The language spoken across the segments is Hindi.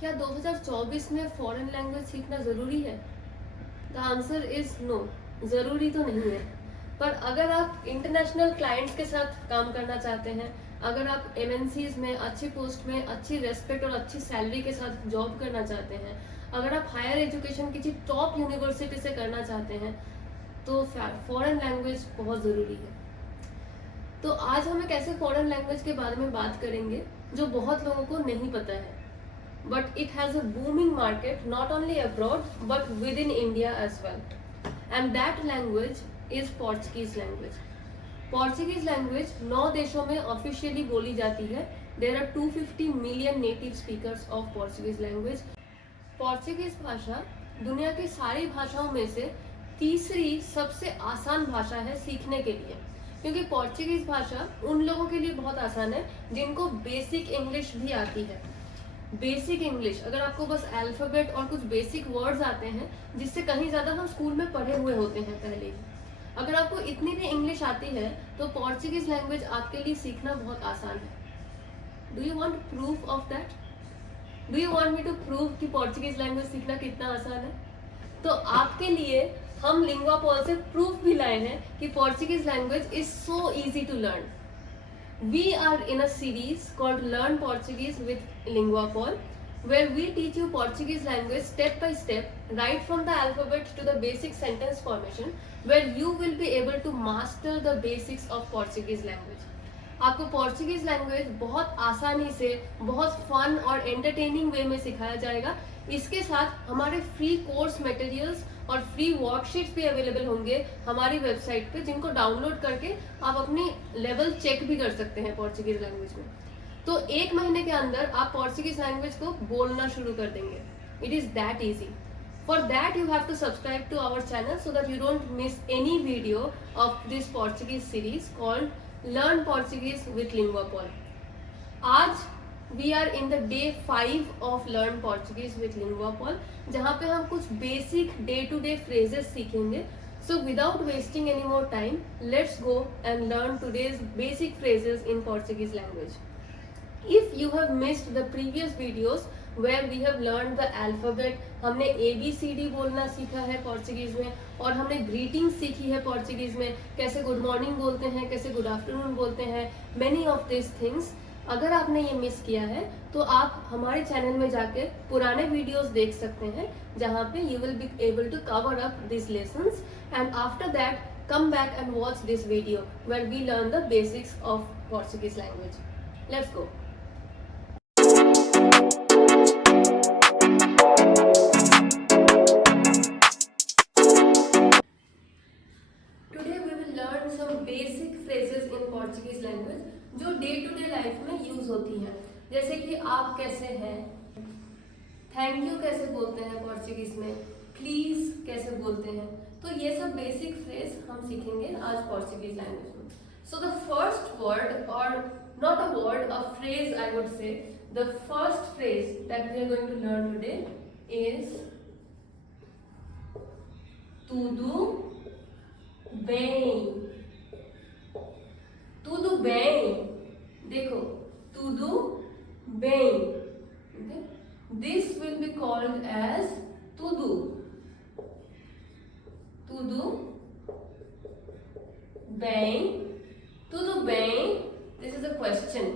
क्या 2024 में फॉरेन लैंग्वेज सीखना ज़रूरी है? द आंसर इज नो, ज़रूरी तो नहीं है। पर अगर आप इंटरनेशनल क्लाइंट्स के साथ काम करना चाहते हैं, अगर आप एमएनसीज में अच्छी पोस्ट में अच्छी रेस्पेक्ट और अच्छी सैलरी के साथ जॉब करना चाहते हैं, अगर आप हायर एजुकेशन किसी टॉप यूनिवर्सिटी से करना चाहते हैं, तो फॉरेन लैंग्वेज बहुत ज़रूरी है। तो आज हम एक ऐसे फॉरेन लैंग्वेज के बारे में बात करेंगे जो बहुत लोगों को नहीं पता है, but it has a booming market not only abroad but within India as well. And that language is Portuguese language. Portuguese language 9 देशों में ऑफिशियली बोली जाती है. There are 250 million native speakers of Portuguese language. Portuguese भाषा दुनिया की सारी भाषाओं में से तीसरी सबसे आसान भाषा है सीखने के लिए, क्योंकि पोर्चुगीज भाषा उन लोगों के लिए बहुत आसान है जिनको बेसिक इंग्लिश भी आती है. बेसिक इंग्लिश, अगर आपको बस अल्फाबेट और कुछ बेसिक वर्ड्स आते हैं जिससे कहीं ज्यादा हम स्कूल में पढ़े हुए होते हैं पहले ही, अगर आपको इतनी भी इंग्लिश आती है तो पोर्चुगीज लैंग्वेज आपके लिए सीखना बहुत आसान है. Do you want proof of that? Do you want me to prove कि पोर्चुगीज लैंग्वेज सीखना कितना आसान है? तो आपके लिए हम लिंग्वापोल से प्रूफ भी लाए हैं कि Portuguese language is so easy to learn. We are in a series called Learn Portuguese with Linguapol, where we teach you Portuguese language step by step, right from the alphabet to the basic sentence formation, where you will be able to master the basics of Portuguese language. आपको पोर्चुगीज लैंग्वेज बहुत आसानी से, बहुत फन और एंटरटेनिंग वे में सिखाया जाएगा. इसके साथ हमारे फ्री कोर्स मटेरियल्स और फ्री वर्कशीट्स भी अवेलेबल होंगे हमारी वेबसाइट पे, जिनको डाउनलोड करके आप अपनी लेवल चेक भी कर सकते हैं पोर्चुगीज लैंग्वेज में. तो 1 महीने के अंदर आप पोर्चुगीज लैंग्वेज को बोलना शुरू कर देंगे. It is that easy. For that you have to subscribe to our channel so that you don't miss any video of this Portuguese series called learn Portuguese with Linguapol. आज we are in the day 5 of learn Portuguese with Linguapol, जहाँ पे हम कुछ basic day to day phrases सीखेंगे. So without wasting any more time, let's go and learn today's basic phrases in Portuguese language. If you have missed the previous videos where we have learned the alphabet, हमने ABCD बोलना सीखा है पोर्चुगीज में, और हमने ग्रीटिंग सीखी है पोर्चुगीज में, कैसे गुड मॉर्निंग बोलते हैं, कैसे गुड आफ्टरनून बोलते हैं, many of these things. अगर आपने ये मिस किया है तो आप हमारे चैनल में जाके पुराने वीडियोस देख सकते हैं, जहाँ पे you will be able to cover up these lessons, and after that come back and watch this video where we learn the basics of Portuguese language. Let's go. Basic phrases in Portuguese language जो डे टू डे लाइफ में यूज होती हैं, जैसे कि आप कैसे हैं, थैंक यू कैसे बोलते हैं पोर्चुगीज में, प्लीज कैसे बोलते हैं. तो ये सब बेसिक फ्रेज हम सीखेंगे आज पोर्चुगीज लैंग्वेज में. सो द फर्स्ट वर्ड, और not a word, a phrase I would say, the first phrase that we are going to learn today is tudo bem. Tudo bem. देखो, tudo bem. Okay? This will be called as tudo. Tudo bem. Tudo bem. This is a question.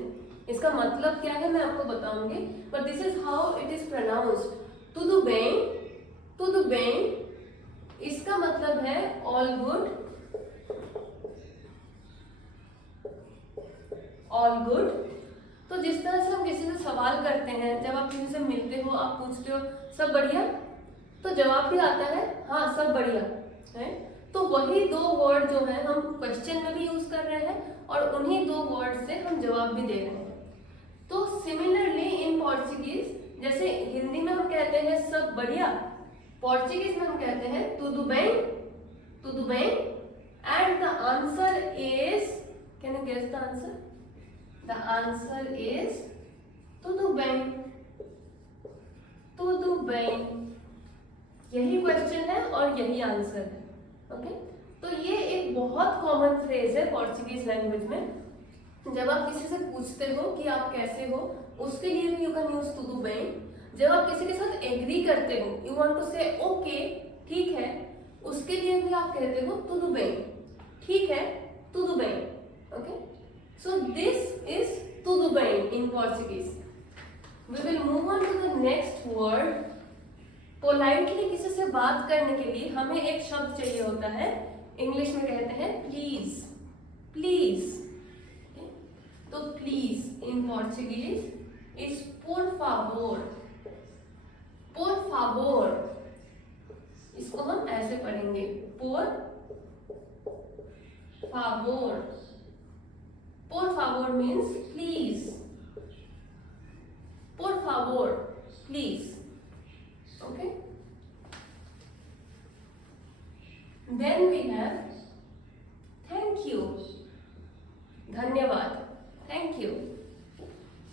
इसका मतलब क्या है मैं आपको बताऊंगी, but this is how it is pronounced. Tudo bem. Tudo bem. इसका मतलब है all good. All good. तो जिस तरह से हम किसी से सवाल करते हैं, जब आप किसी से मिलते हो, आप पूछते हो सब बढ़िया, तो जवाब भी आता है हाँ सब बढ़िया है. तो वही 2 वर्ड जो है हम क्वेश्चन में भी यूज कर रहे हैं और उन्हीं 2 वर्ड से हम जवाब भी दे रहे हैं. तो सिमिलरली इन पोर्चुगीज, जैसे हिंदी में हम कहते हैं सब बढ़िया, पोर्चुगीज में हम कहते हैं tudo bem. Tudo bem. And the answer is, can you guess the answer? The answer is tudo bem. Tudo bem. यही क्वेश्चन है और यही आंसर है. ओके, तो ये एक बहुत कॉमन फ्रेज है पोर्चुगीज लैंग्वेज में. जब आप किसी से पूछते हो कि आप कैसे हो, उसके लिए भी you can use tudo bem. जब आप किसी के साथ एग्री करते हो, यू वांट टू से ओके, ठीक है, उसके लिए भी आप कहते हो तुदु बेन, ठीक है, तुदु बेन। ओके, सो दिस इज तुदु बेन in Portuguese. We will move on to the next word. Politely किसी से बात करने के लिए हमें एक शब्द चाहिए होता है, इंग्लिश में कहते हैं प्लीज, प्लीज। तो please in Portuguese is por favor, por favor। इसको हम ऐसे पढ़ेंगे, por favor। por favor means please, por favor, please। okay, then we have thank you, धन्यवाद, थैंक यू।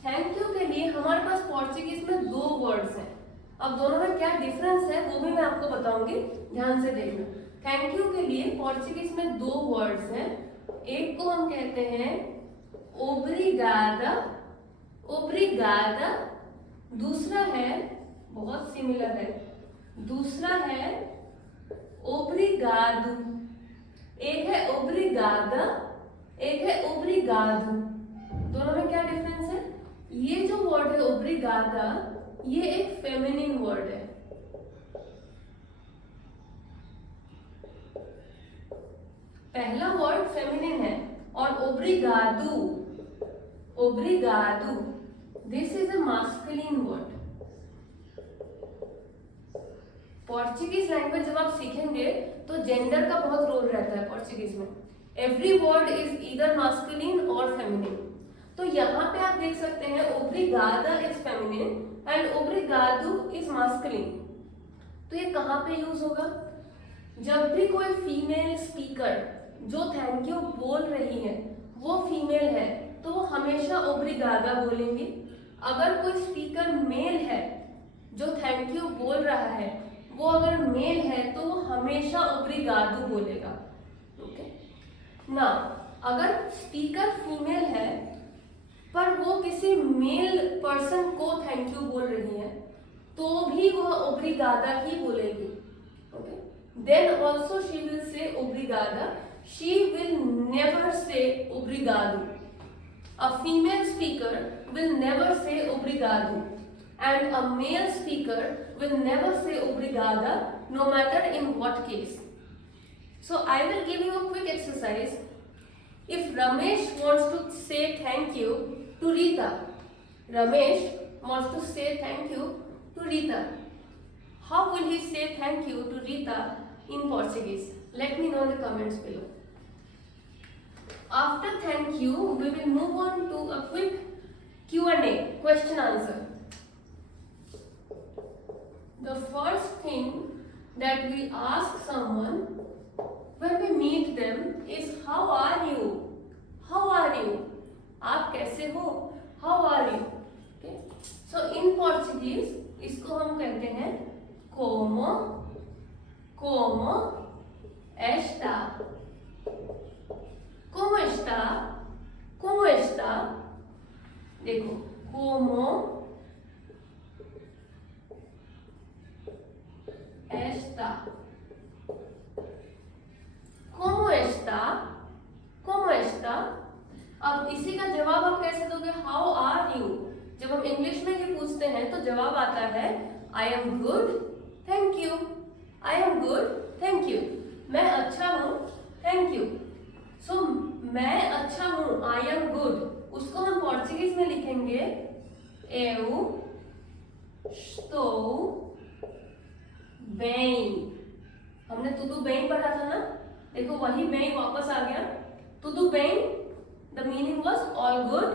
थैंक यू के लिए हमारे पास पोर्चुगीज में दो वर्ड्स हैं। अब दोनों में क्या डिफरेंस है वो भी मैं आपको बताऊंगी, ध्यान से देखना। थैंक यू के लिए पोर्चुगीज में दो वर्ड्स हैं। एक को हम कहते हैं ओब्रिगादा, ओब्रिगादा। दूसरा है, बहुत सिमिलर है, दूसरा है ओब्रिगादू। एक है ओब्रिगादा, एक है ओब्रिगादू। दोनों में क्या डिफरेंस है? ये जो वर्ड है ओब्रिगादा, ये एक फेमिनिन वर्ड है। पहला वर्ड फेमिनिन है, और ओब्रिगादू, ओब्रिगादू, this is a masculine word. Portuguese language जब आप सीखेंगे तो जेंडर का बहुत रोल रहता है पोर्चुगीज में। Every word is either masculine और फेमिनिन। तो यहाँ पे आप देख सकते हैं ओब्रिगादा इज फेमिनिन एंड ओब्रिगादू इज मास्कुलिन। तो ये कहाँ पे यूज होगा? जब भी कोई फीमेल स्पीकर जो थैंक यू बोल रही है वो फीमेल है तो वो हमेशा ओब्रिगादा बोलेंगे। अगर कोई स्पीकर मेल है जो थैंक यू बोल रहा है, वो अगर मेल है तो वो हमेशा ओब्रिगादू बोलेगा। ओके ना, अगर स्पीकर फीमेल है पर वो किसी मेल पर्सन को थैंक यू बोल रही है तो भी वह ओब्रिगादा ही बोलेगी। Okay, then also she will say ओब्रिगादा, शी विल नेवर से ओब्रिगादू। A female speaker will never say ओब्रिगादू and a male speaker will never say obrigada no matter in what case. So I will give you a quick exercise. If Ramesh wants to say thank you to Rita, Ramesh wants to say thank you to Rita, how will he say thank you to Rita in Portuguese? Let me know in the comments below. After thank you, we will move on to a quick Q&A, question answer. The first thing that we ask someone when we meet them is how are you? How are you? आप कैसे हो? How are you? Okay. So in Portuguese इसको हम कहते हैं como, como está? Como está? Como está? देखो, como está, como está, como está। अब इसी का जवाब आप कैसे दोगे? How are you. जब हम इंग्लिश में ये पूछते हैं तो जवाब आता है आई am good thank you, I am good thank you. मैं अच्छा हूँ, थैंक यू। सो मैं अच्छा हूँ, आई एम गुड, उसको हम पोर्चुगीज में लिखेंगे eu estou bem। हमने तुदु बेन पढ़ा था ना, देखो वही बेन वापस आ गया। तुदु बेन the meaning was all good,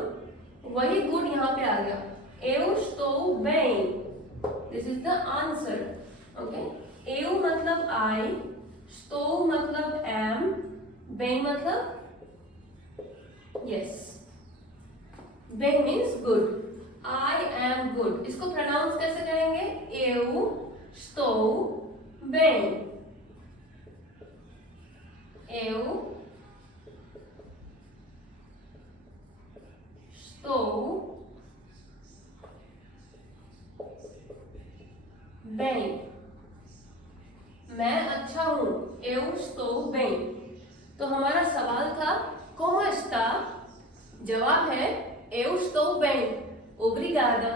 वही गुड यहाँ पे आ गया। eu estou bem, this is the answer. Okay, eu मतलब आई, estou मतलब am, bem मतलब yes. bem means good, I am good. इसको प्रोनाउंस कैसे करेंगे? eu estou bem, eu estou bem. मैं अच्छा हूँ, eu estou bem. तो हमारा सवाल था como está? जवाब है eu estou bem. Obrigada.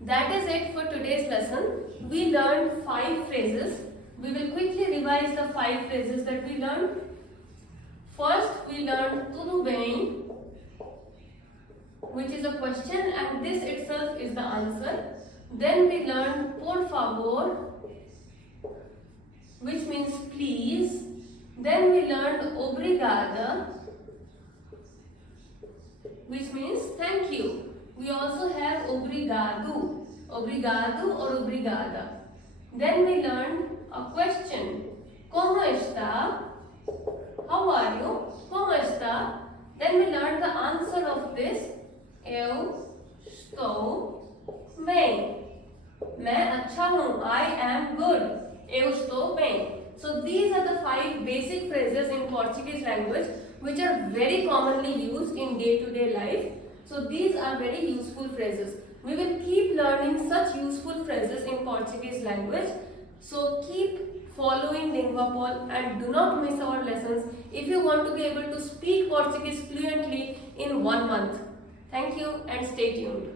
That is it for today's lesson. We learned 5 phrases. We will quickly revise the 5 phrases that we learned. First, we learned tudo bem, which is a question, and this itself is the answer. Then we learned por favor, which means please. Then we learned obrigada, which means thank you. We also have obrigado, obrigado or obrigada. Then we learned a question, como está? How are you? Como está? Then we learned the answer of this, eu estou bem. मैं अच्छा हूँ, I am good. Eu estou bem. So these are the 5 basic phrases in Portuguese language which are very commonly used in day-to-day life. So these are very useful phrases. We will keep learning such useful phrases in Portuguese language. So keep following Linguapol and do not miss our lessons if you want to be able to speak Portuguese fluently in 1 month. Thank you and stay tuned.